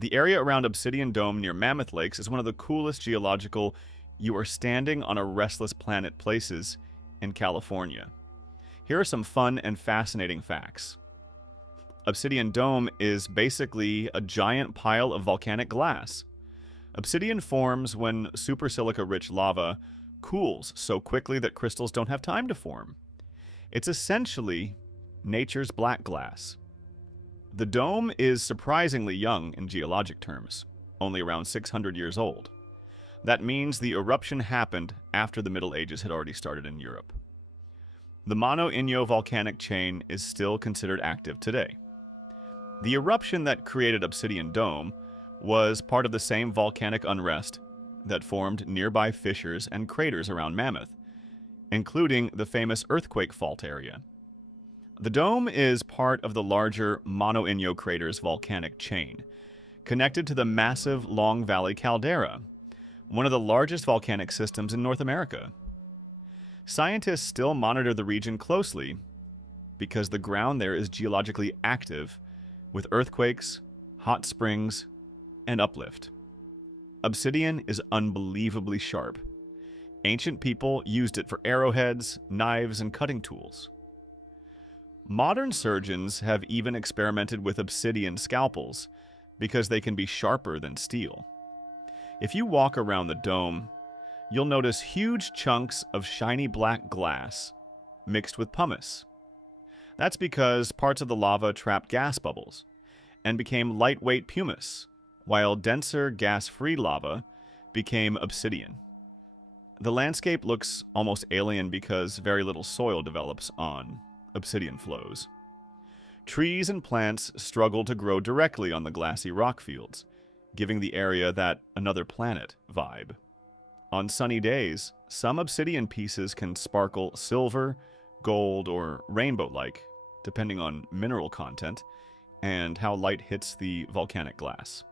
The area around Obsidian Dome near Mammoth Lakes is one of the coolest geological "you are standing on a restless planet" places in California. Here are some fun and fascinating facts. Obsidian Dome is basically a giant pile of volcanic glass. Obsidian forms when super silica-rich lava cools so quickly that crystals don't have time to form. It's essentially nature's black glass. The dome is surprisingly young in geologic terms, only around 600 years old. That means the eruption happened after the Middle Ages had already started in Europe. The Mauna Inyo volcanic chain is still considered active today. The eruption that created Obsidian Dome was part of the same volcanic unrest that formed nearby fissures and craters around Mammoth, including the famous earthquake fault area. The dome is part of the larger Mauna Inyo crater's volcanic chain, connected to the massive Long Valley caldera, one of the largest volcanic systems in North America. Scientists still monitor the region closely because the ground there is geologically active, with earthquakes, hot springs, and uplift. Obsidian is unbelievably sharp. Ancient people used it for arrowheads, knives, and cutting tools. Modern surgeons have even experimented with obsidian scalpels because they can be sharper than steel. If you walk around the dome, you'll notice huge chunks of shiny black glass mixed with pumice. That's because parts of the lava trapped gas bubbles and became lightweight pumice, while denser gas-free lava became obsidian. The landscape looks almost alien because very little soil develops on obsidian flows. Trees and plants struggle to grow directly on the glassy rock fields, giving the area that another planet vibe. On sunny days, some obsidian pieces can sparkle silver, gold, or rainbow-like, depending on mineral content and how light hits the volcanic glass.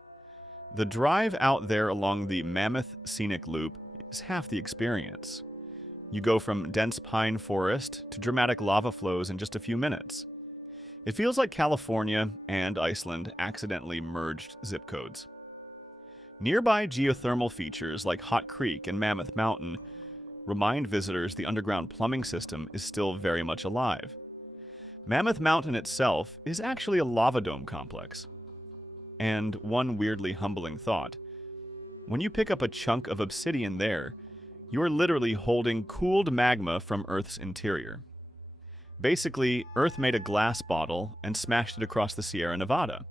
The drive out there along the Mammoth Scenic Loop is half the experience. You go from dense pine forest to dramatic lava flows in just a few minutes. It feels like California and Iceland accidentally merged zip codes. Nearby geothermal features like Hot Creek and Mammoth Mountain remind visitors the underground plumbing system is still very much alive. Mammoth Mountain itself is actually a lava dome complex. And one weirdly humbling thought: when you pick up a chunk of obsidian there, you are literally holding cooled magma from Earth's interior. Basically, Earth made a glass bottle and smashed it across the Sierra Nevada.